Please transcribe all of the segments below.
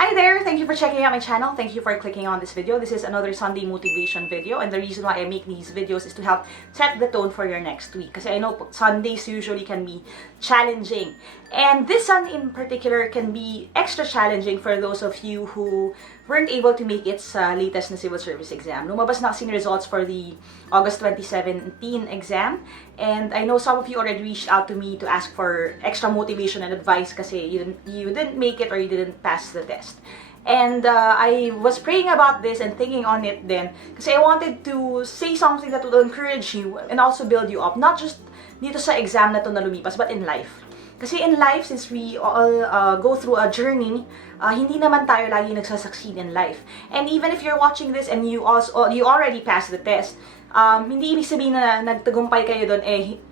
Hi there! Thank you for checking out my channel. Thank you for clicking on this video. This is another Sunday motivation video, and the reason why I make these videos is to help set the tone for your next week. Kasi I know Sundays usually can be challenging. And this Sunday in particular can be extra challenging for those of you who weren't able to make it sa latest na civil service exam. Lumabas na kasing results for the August 2017 exam. And I know some of you already reached out to me to ask for extra motivation and advice kasi you didn't make it or you didn't pass the test. And I was praying about this and thinking on it then kasi I wanted to say something that would encourage you and also build you up. Not just dito sa exam na to na lumipas, but in life. Kasi in life, since we all go through a journey, hindi naman tayo lagi nagsasucceed in life. And even if you're watching this and you already passed the test, hindi ibig sabihin na nagtagumpay kayo doon,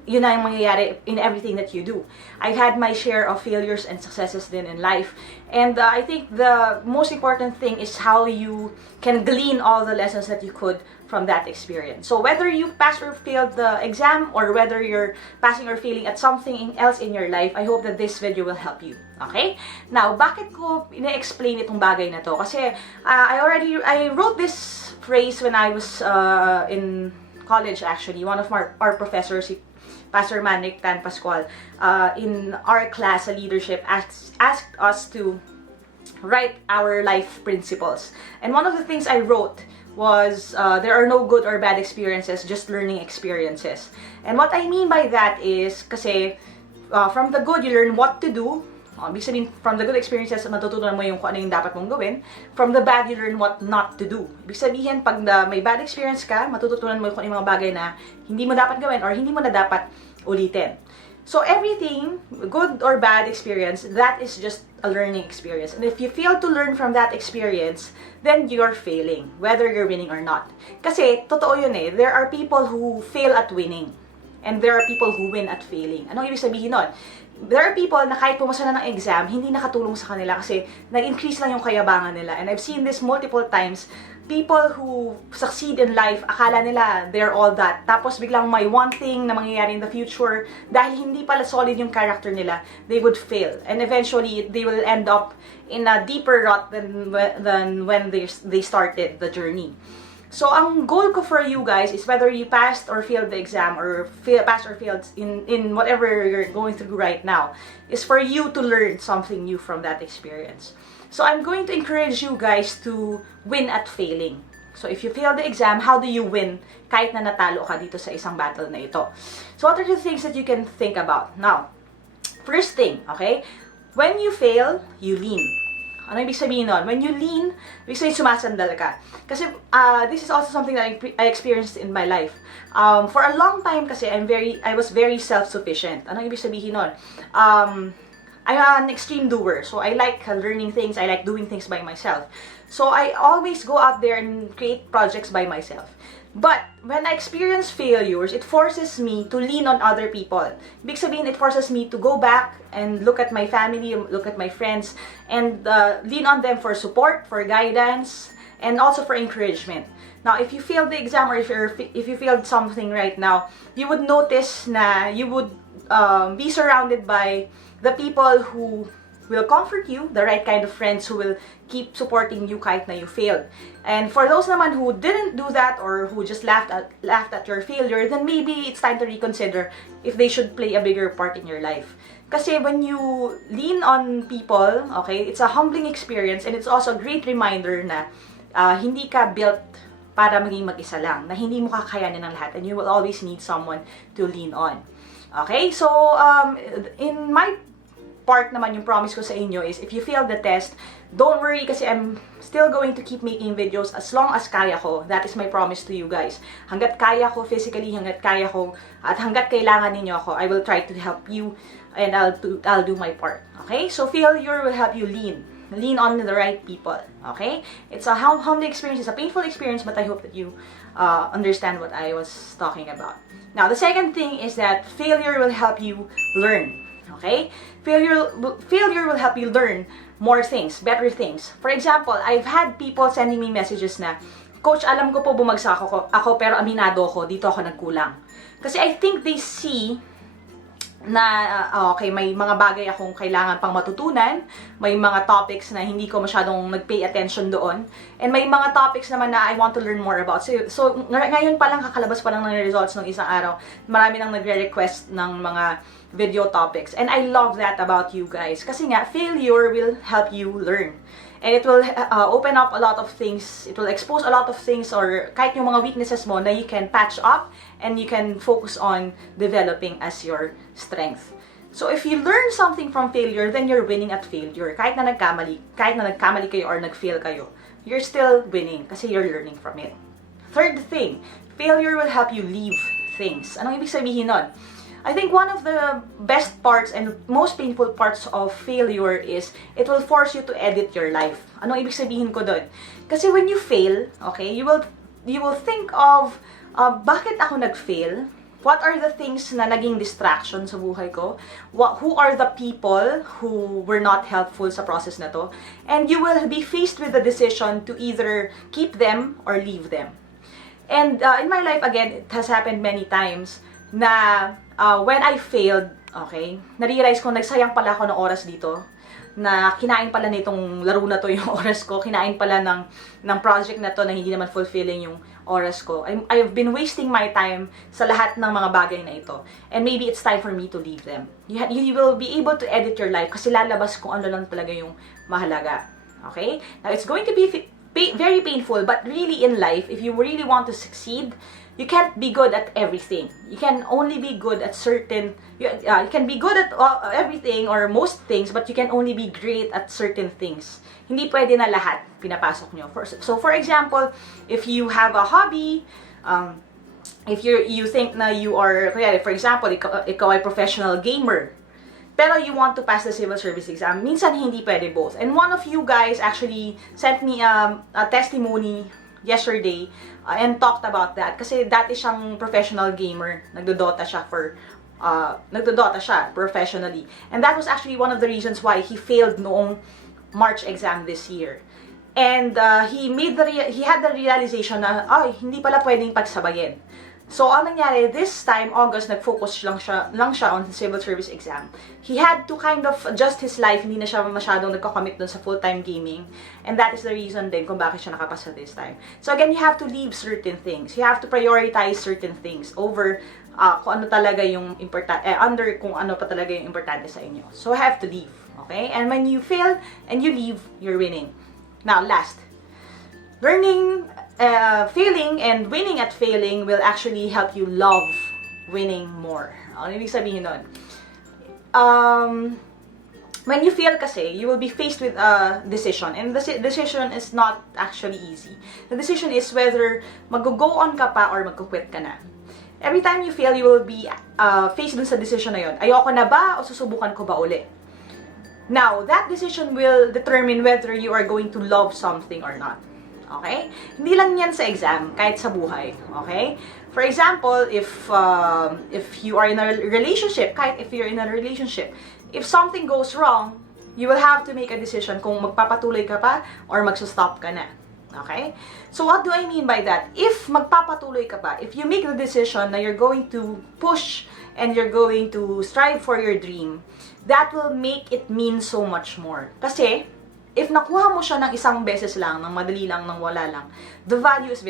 yun na yung mangyayari in everything that you do. I've had my share of failures and successes din in life. And I think the most important thing is how you can glean all the lessons that you could from that experience. So whether you passed or failed the exam, or whether you're passing or failing at something else in your life, I hope that this video will help you. Okay? Now, bakit ko ina-explain itong bagay na to? Kasi I wrote this phrase when I was in college actually. One of our professors, Pastor Manric Tan Pascual, in our class, leadership, asked us to write our life principles. And one of the things I wrote was there are no good or bad experiences, just learning experiences. And what I mean by that is, kasi from the good, you learn what to do. Ibig sabihin, from the good experiences, matutunan mo yung kung ano yung dapat mong gawin. From the bad, you learn what not to do. Ibig sabihin, pag may bad experience ka, matututunan mo kung ano yung mga bagay na hindi mo dapat gawin or hindi mo na dapat ulitin. So everything, good or bad experience, that is just a learning experience. And if you fail to learn from that experience, then you're failing, whether you're winning or not. Kasi, totoo yun eh, there are people who fail at winning. And there are people who win at failing. Anong ibig sabihin nun? There are people na kahit pumasa na ng exam, hindi nakatulong sa kanila kasi nag-increase lang yung kayabangan nila. And I've seen this multiple times. People who succeed in life, akala nila they're all that. Tapos biglang may one thing na mangyayari in the future, dahil hindi pala solid yung character nila, they would fail. And eventually, they will end up in a deeper rut than when they started the journey. So, ang goal ko for you guys is whether you passed or failed the exam or passed or failed in whatever you're going through right now, is for you to learn something new from that experience. So, I'm going to encourage you guys to win at failing. So, if you fail the exam, how do you win kahit na natalo ka dito sa isang battle na ito? So, what are the things that you can think about? Now, first thing, okay? When you fail, you lean. Ano ibig sabihin nun? When you lean, ibig sabihin sumasandal ka. Kasi this is also something that I experienced in my life. For a long time kasi, I was very self-sufficient. Ano ibig sabihin nun? I'm an extreme doer. So I like learning things. I like doing things by myself. So I always go out there and create projects by myself. But when I experience failures, it forces me to lean on other people. Ibig sabihin, it forces me to go back and look at my family, look at my friends, and lean on them for support, for guidance, and also for encouragement. Now, if you failed the exam or if you failed something right now, you would notice na you would be surrounded by the people who will comfort you, the right kind of friends who will keep supporting you kahit na you failed. And for those naman who didn't do that or who just laughed at your failure, then maybe it's time to reconsider if they should play a bigger part in your life. Kasi when you lean on people, okay, it's a humbling experience and it's also a great reminder na hindi ka built para maging mag-isa lang, na hindi mo kakayanin ng lahat and you will always need someone to lean on. Okay, so in my part naman, yung promise ko sa inyo is if you fail the test, don't worry kasi I'm still going to keep making videos as long as kaya ko. That is my promise to you guys. Hanggat kaya ko physically, hanggat kaya ko, at hanggat kailangan ninyo ako, I will try to help you and I'll do my part. Okay? So failure will help you lean on the right people. Okay? It's a humbling experience, it's a painful experience, but I hope that you understand what I was talking about. Now, the second thing is that failure will help you learn. Okay? Failure will help you learn more things, better things. For example, I've had people sending me messages na, Coach, alam ko po bumagsak ako pero aminado ako, dito ako nagkulang. Kasi I think they see na okay, may mga bagay akong kailangan pang matutunan, may mga topics na hindi ko masyadong nag-pay attention doon, and may mga topics naman na I want to learn more about. So ngayon pa lang, kakalabas pa lang ng results ng isang araw, marami nang nagre-request ng mga video topics. And I love that about you guys. Kasi nga, failure will help you learn. And it will open up a lot of things. It will expose a lot of things, or kahit yung mga weaknesses mo na you can patch up and you can focus on developing as your strength. So if you learn something from failure, then you're winning at failure. Kahit na nagkamali kayo or nag-fail kayo, you're still winning kasi you're learning from it. Third thing, failure will help you leave things. Anong ibig sabihin nun? I think one of the best parts and most painful parts of failure is it will force you to edit your life. Anong ibig sabihin ko doon? Kasi when you fail, okay, you will think of bakit ako nag-fail? What are the things na naging distraction sa buhay ko? Who are the people who were not helpful sa process na to? And you will be faced with the decision to either keep them or leave them. And in my life, again, it has happened many times na when I failed, okay, na-realize ko nagsayang pala ako ng oras dito, na kinain pala nitong laro na to yung oras ko, kinain pala ng project na to na hindi naman fulfilling yung oras ko. I've been wasting my time sa lahat ng mga bagay na ito. And maybe it's time for me to leave them. You will be able to edit your life kasi lalabas kung ano lang talaga yung mahalaga. Okay? Now, it's going to be very painful, but really in life, if you really want to succeed, you can't be good at everything. You can only be good at certain, you can be good at everything or most things, but you can only be great at certain things. Hindi pwede na lahat pinapasok nyo. So for example, if you have a hobby, if you think na you are, for example, ikaw ay professional gamer, pero you want to pass the civil service exam, minsan hindi pwede both. And one of you guys actually sent me a testimony yesterday and talked about that kasi dati siyang professional gamer, nagdodota siya professionally, and that was actually one of the reasons why he failed noong March exam this year. And he had the realization na hindi pala pwedeng pagsabayin. So, ang nangyari, this time, August, nag-focus lang siya on the civil service exam. He had to kind of adjust his life, hindi na siya masyadong nagko-commit dun sa full-time gaming. And that is the reason din kung bakit siya nakapasa this time. So, again, you have to leave certain things. You have to prioritize certain things over kung ano talaga yung under kung ano pa talaga yung importante sa inyo. So, I have to leave. Okay? And when you fail and you leave, you're winning. Now, last. Failing and winning at failing will actually help you love winning more. Ano ibig sabihin nun? When you fail kasi, you will be faced with a decision. And the decision is not actually easy. The decision is whether mag-go on ka pa or mag-quit ka na. Every time you fail, you will be faced dun sa decision na yun. Ayoko na ba o susubukan ko ba uli? Now, that decision will determine whether you are going to love something or not. Okay? Hindi lang yan sa exam, kahit sa buhay. Okay? For example, if you are in a relationship, kahit if you're in a relationship, if something goes wrong, you will have to make a decision kung magpapatuloy ka pa or magsa-stop ka na. Okay? So what do I mean by that? If magpapatuloy ka pa, if you make the decision na you're going to push and you're going to strive for your dream, that will make it mean so much more. Kasi, if nakuha mo siya ng isang beses lang, ng madali lang, ng wala lang, the value is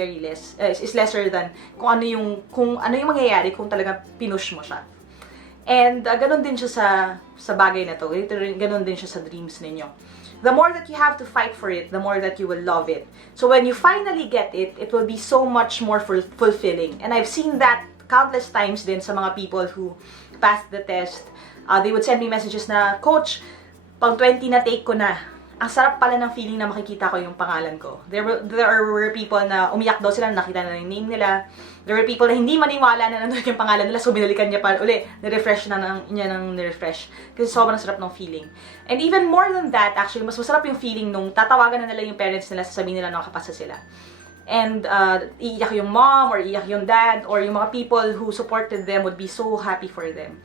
is lesser than kung ano yung mangyayari kung talaga pinush mo siya. And ganun din siya sa bagay na to. Ganun din siya sa dreams ninyo. The more that you have to fight for it, the more that you will love it. So when you finally get it, it will be so much more fulfilling. And I've seen that countless times din sa mga people who passed the test. They would send me messages na, Coach, pang 20 na take ko na. Ang sarap pala ng feeling na makikita ko yung pangalan ko. There were people na umiyak daw sila, nakita na yung name nila. There were people na hindi maniwala na nandun yung pangalan nila, so binalikan niya pa uli, nirefresh niya ng nirefresh. Kasi sobrang sarap ng feeling. And even more than that, actually, mas masarap yung feeling nung tatawagan na nila yung parents nila, sasabihin nila nakapasa sila. And iiyak yung mom, or iiyak yung dad, or yung mga people who supported them would be so happy for them.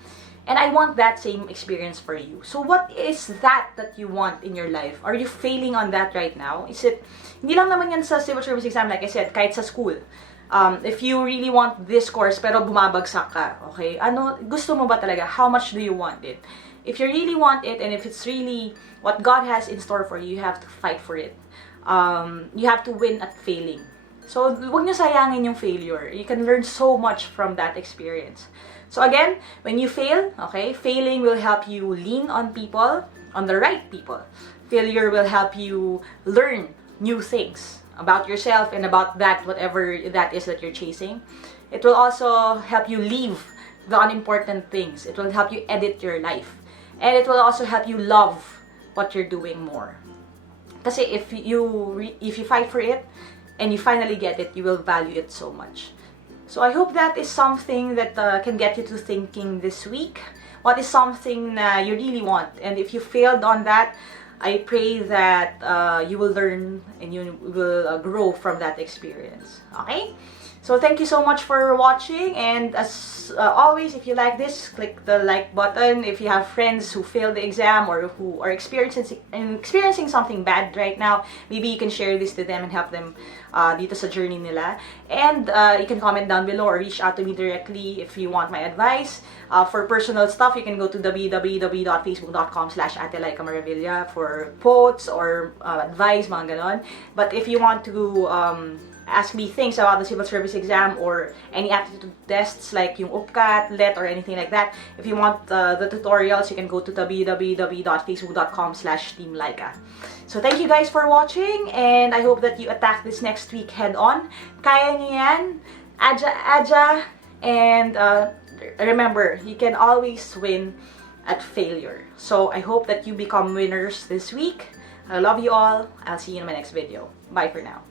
And I want that same experience for you. So what is that you want in your life? Are you failing on that right now? Is it, hindi lang naman yan sa civil service exam, like I said, kahit sa school. If you really want this course pero bumabagsak ka, okay? Ano, gusto mo ba talaga? How much do you want it? If you really want it, and if it's really what God has in store for you, you have to fight for it. You have to win at failing. So, huwag nyo sayangin yung failure. You can learn so much from that experience. So again, when you fail, okay, failing will help you lean on people, on the right people. Failure will help you learn new things about yourself and about that, whatever that is that you're chasing. It will also help you leave the unimportant things. It will help you edit your life. And it will also help you love what you're doing more. Kasi if you fight for it and you finally get it, you will value it so much. So I hope that is something that can get you to thinking this week. What is something you really want? And if you failed on that, I pray that you will learn and you will grow from that experience. Okay? So thank you so much for watching, and as always, if you like this, click the like button. If you have friends who failed the exam or who are experiencing something bad right now, maybe you can share this to them and help them dito sa journey nila. And you can comment down below or reach out to me directly if you want my advice. For personal stuff, you can go to www.facebook.com/Ate Lyqa Maravilla for quotes or advice, mga ganon. But if you want to ask me things about the civil service exam or any aptitude tests like yung UPCAT, LET, or anything like that, if you want the tutorials, you can go to www.facebook.com/Team Lyqa. So thank you guys for watching, and I hope that you attack this next week head on. Kaya niyo yan. Aja, and remember, you can always win at failure. So I hope that you become winners this week. I love you all. I'll see you in my next video. Bye for now.